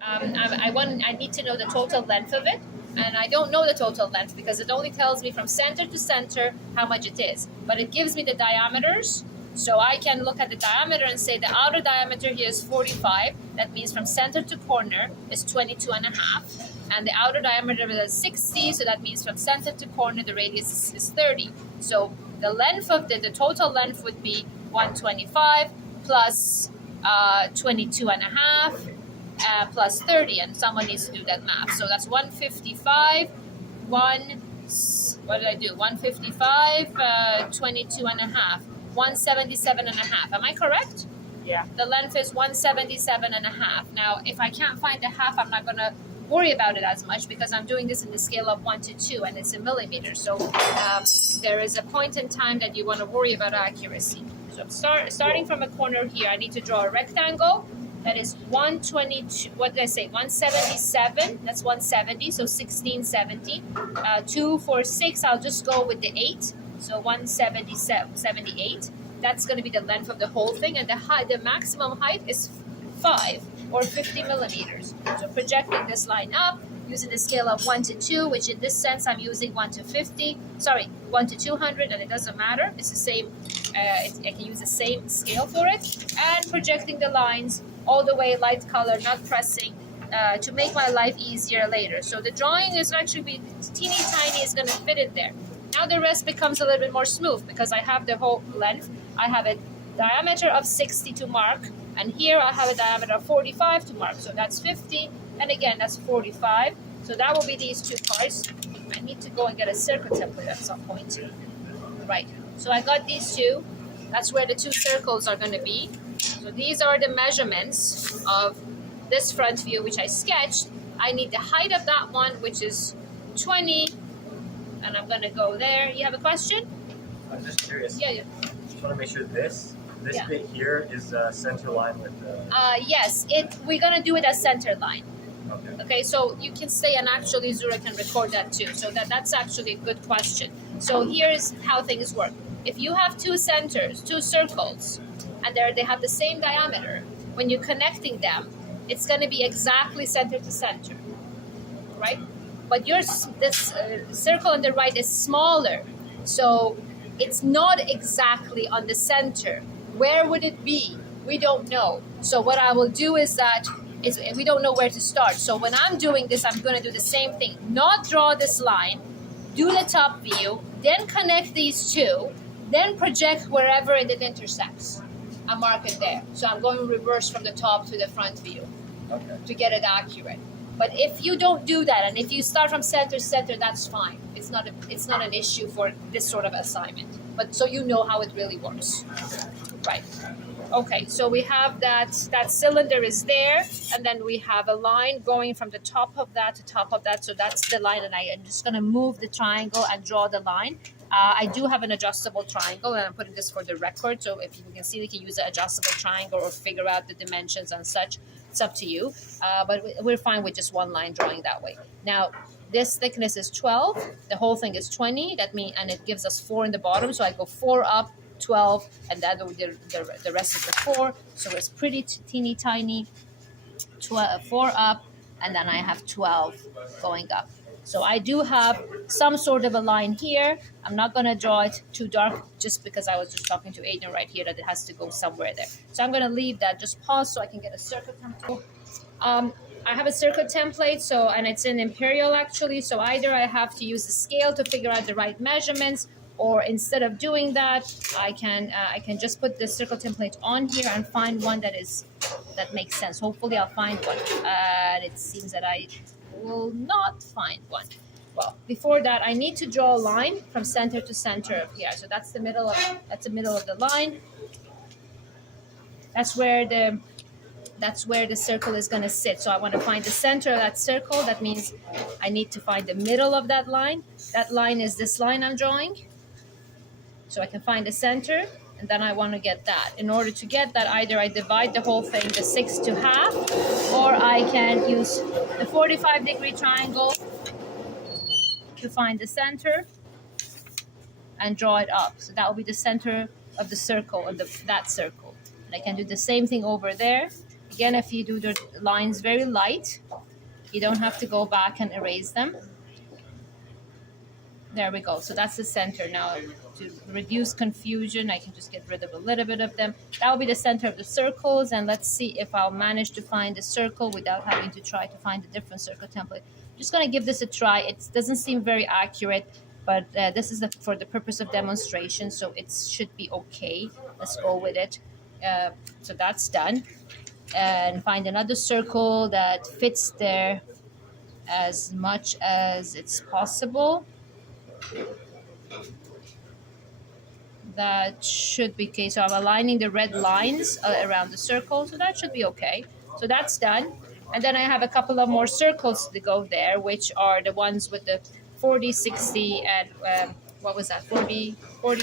I need to know the total length of it, and I don't know the total length because it only tells me from center to center how much it is, but it gives me the diameters. So I can look at the diameter and say the outer diameter here is 45. That means from center to corner is 22 and a half. And the outer diameter is 60. So that means from center to corner, the radius is 30. So the length of the total length would be 125 plus 22 and a half plus 30. And someone needs to do that math. So that's 155, what did I do? 155, 22 and a half. 177 and a half. Am I correct? Yeah. The length is 177 and a half. Now, if I can't find the half, I'm not going to worry about it as much because I'm doing this in the scale of 1 to 2 and it's in millimeters. So there is a point in time that you want to worry about accuracy. So starting from a corner here, I need to draw a rectangle that is 122, what did I say, 177, that's 170, so 1670. 2, 4, 6, I'll just go with the 8. So 178. That's going to be the length of the whole thing, and the maximum height is 5 or 50 millimeters. So projecting this line up using the scale of 1 to 2, which in this sense I'm using 1 to 50. Sorry, 1 to 200, and it doesn't matter. It's the same. I can use the same scale for it, and projecting the lines all the way light color, not pressing. To make my life easier later. So the drawing is actually teeny tiny, is going to fit in there. Now the rest becomes a little bit more smooth because I have the whole length. I have a diameter of 60 to mark, and here I have a diameter of 45 to mark. So that's 50, and again that's 45. So that will be these two parts. I need to go and get a circle template at some point. Right. So I got these two. That's where the two circles are going to be. So these are the measurements of this front view, which I sketched. I need the height of that one, which is 20. And I'm going to go there. You have a question? I'm just curious. Yeah. Just want to make sure this Yeah. bit here is center line with the... Yes, we're going to do it as center line. Okay. Okay, so you can stay, and actually Zuhra can record that too. So that's actually a good question. So here's how things work. If you have two centers, two circles, and they have the same diameter, when you're connecting them, it's going to be exactly center to center, right? But this circle on the right is smaller, so it's not exactly on the center. Where would it be? We don't know. So what I will do is we don't know where to start. So when I'm doing this, I'm going to do the same thing. Not draw this line, do the top view, then connect these two, then project wherever it intersects. I mark it there. So I'm going reverse from the top to the front view to get it accurate. But if you don't do that, and if you start from center to center, that's fine. It's not an issue for this sort of assignment. But so you know how it really works, right? Okay, so we have that cylinder is there, and then we have a line going from the top of that to top of that. So that's the line, and I am just going to move the triangle and draw the line. I do have an adjustable triangle, and I'm putting this for the record. So if you can see, we can use an adjustable triangle or figure out the dimensions and such. It's up to you, but we're fine with just one line drawing that way. Now, this thickness is 12. The whole thing is 20. That means, and it gives us 4 in the bottom. So I go 4 up, 12, and then the rest is the 4. So it's pretty teeny tiny. 4 up, and then I have 12 going up. So I do have some sort of a line here. I'm not going to draw it too dark just because I was just talking to Aiden right here that it has to go somewhere there. So I'm going to leave that. Just pause so I can get a circle template. I have a circle template, and it's in Imperial actually. So either I have to use the scale to figure out the right measurements, or instead of doing that, I can just put the circle template on here and find one that makes sense. Hopefully I'll find one. It seems that I will not find one. Well, before that, I need to draw a line from center to center here. So that's the middle of the line. That's where the circle is going to sit. So I want to find the center of that circle. That means I need to find the middle of that line. That line is this line I'm drawing. So I can find the center, and then I want to get that. In order to get that, either I divide the whole thing, the 6 to half, or I can use the 45-degree triangle to find the center and draw it up. So that will be the center of the circle, of that circle. And I can do the same thing over there. Again, if you do the lines very light, you don't have to go back and erase them. There we go. So that's the center. Now, to reduce confusion, I can just get rid of a little bit of them. That will be the center of the circles. And let's see if I'll manage to find a circle without having to try to find a different circle template. Just going to give this a try. It doesn't seem very accurate, but this is for the purpose of demonstration, so it should be okay. Let's go with it. So that's done. And find another circle that fits there as much as it's possible. That should be okay. So I'm aligning the red lines around the circle, so that should be okay. So that's done. And then I have a couple of more circles to go there, which are the ones with the 40, 60, and what was that? 40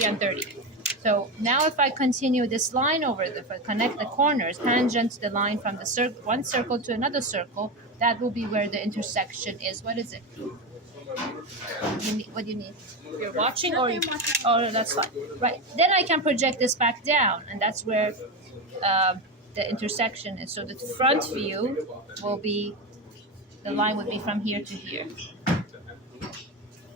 and 30. So now if I continue this line over, if I connect the corners, tangent to the line from the one circle to another circle, that will be where the intersection is. What is it? What do you need? You're watching, or oh, that's fine. Right. Then I can project this back down, and that's where the intersection is. So the front view will be, the line would be from here to here.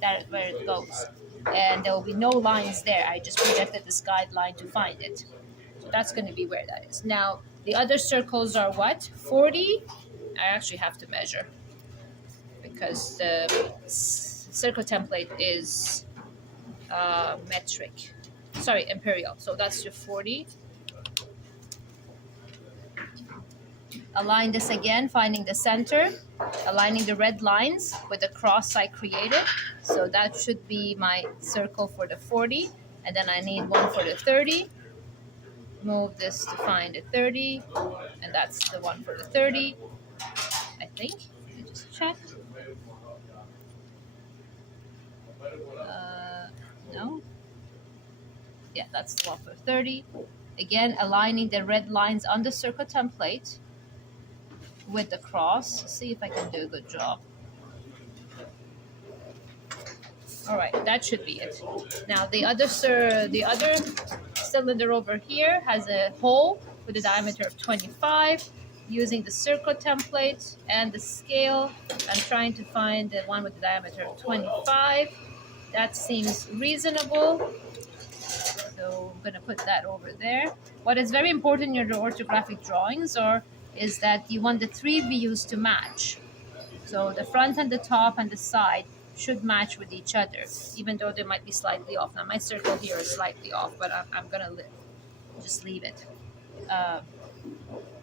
That is where it goes. And there will be no lines there. I just projected this guideline to find it. So that's going to be where that is. Now, the other circles are what? 40. I actually have to measure, because the circle template is metric. Sorry, imperial. So that's your 40. Align this again, finding the center, aligning the red lines with the cross I created. So that should be my circle for the 40. And then I need one for the 30. Move this to find the 30. And that's the one for the 30, I think. Let me just check. No. Yeah, that's the one for 30. Again, aligning the red lines on the circle template with the cross. See if I can do a good job. All right, that should be it. Now the other cylinder over here has a hole with a diameter of 25. Using the circle template and the scale, I'm trying to find the one with the diameter of 25. That seems reasonable. So I'm going to put that over there. What is very important in your orthographic drawings is that you want the three views to match. So the front and the top and the side should match with each other, even though they might be slightly off. Now my circle here is slightly off, but I'm going to just leave it.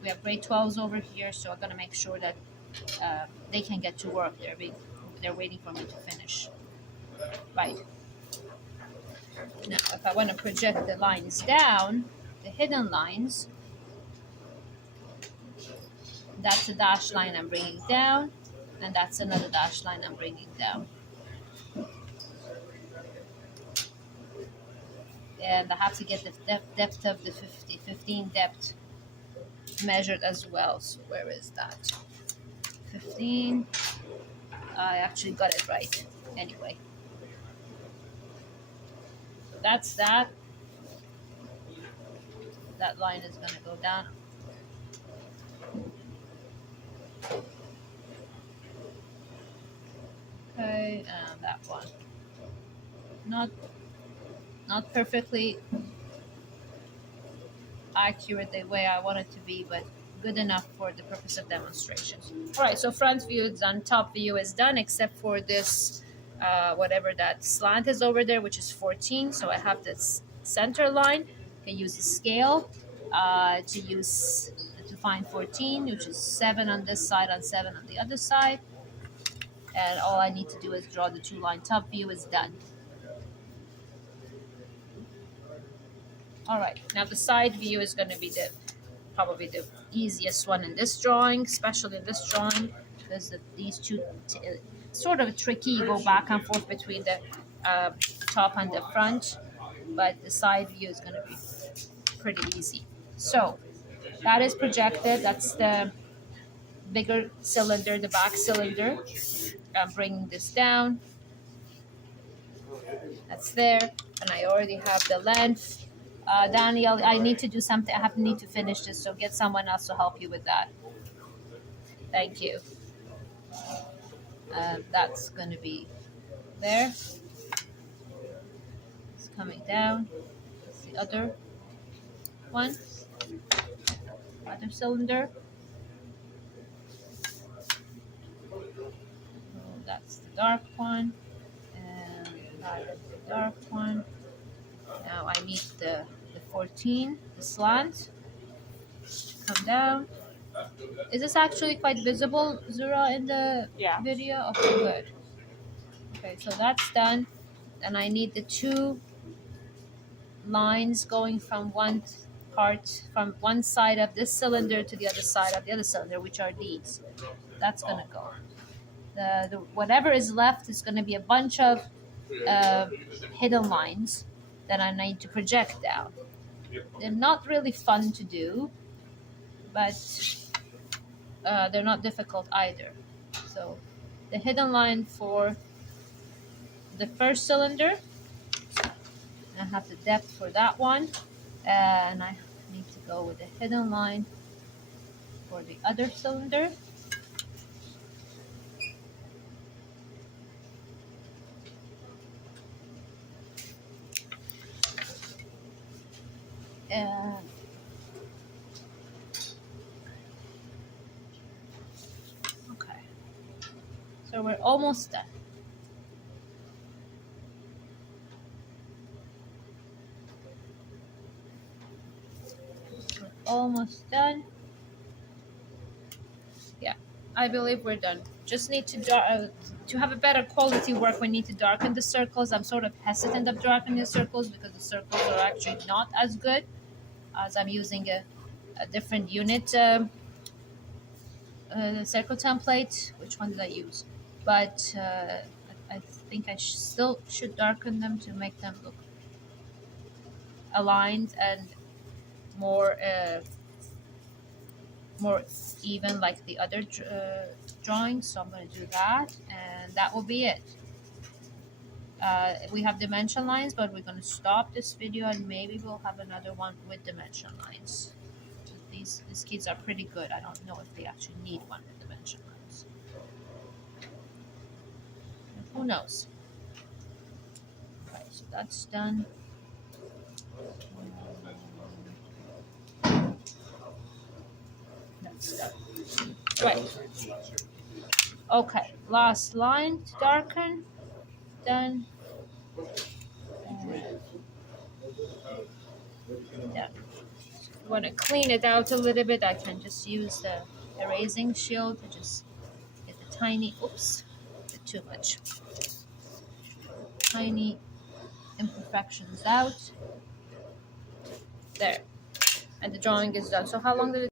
We have grade 12s over here, so I'm going to make sure that they can get to work. They're waiting for me to finish. Right. Now, if I want to project the lines down, the hidden lines, that's a dash line I'm bringing down, and that's another dash line I'm bringing down. And I have to get the depth of the 15 depth measured as well. So where is that? 15. I actually got it right. Anyway. So that's that. That line is going to go down. Okay, and that one. Not perfectly accurate the way I want it to be, but good enough for the purpose of demonstration. All right, so front view is done, top view is done, except for this, whatever that slant is over there, which is 14. So I have this center line. I can use the scale to find 14, which is 7 on this side and 7 on the other side. And all I need to do is draw the two line. Top view is done. All right, now the side view is going to be probably the easiest one in this drawing, especially in this drawing, because these two sort of tricky. You go back and forth between the top and the front, but the side view is going to be pretty easy. So that is projected. That's the bigger cylinder, the back cylinder. I'm bringing this down. That's there, and I already have the length Daniel, I need to do something. I need to finish this, so get someone else to help you with that. Thank you. That's going to be there. It's coming down. That's the other one. Other cylinder. So that's the dark one. And that's the dark one. Now I need the 14, the slant, to come down. Is this actually quite visible, Zuhra, in the video? Okay, good. Okay, so that's done. Then I need the 2 lines going from one side of this cylinder to the other side of the other cylinder, which are these. That's gonna go. The whatever is left is gonna be a bunch of hidden lines that I need to project down. They're not really fun to do, but they're not difficult either. So the hidden line for the first cylinder, I have the depth for that one, and I need to go with the hidden line for the other cylinder. And okay, so we're almost done. We're almost done. Yeah, I believe we're done. Just need to have a better quality work. We need to darken the circles. I'm sort of hesitant of darkening the circles because the circles are actually not as good as I'm using a different unit circle template. Which one did I use? But I think I still should darken them to make them look aligned and more even like the other drawings. So I'm going to do that, and that will be it. We have dimension lines, but we're going to stop this video and maybe we'll have another one with dimension lines. These kids are pretty good. I don't know if they actually need one with dimension lines. Who knows? Okay, so that's done. That's done. Right. Okay, last line to darken. Done. Done. If you want to clean it out a little bit, I can just use the erasing shield to just get the tiny, oops, too much, tiny imperfections out. There. And the drawing is done. So how long did it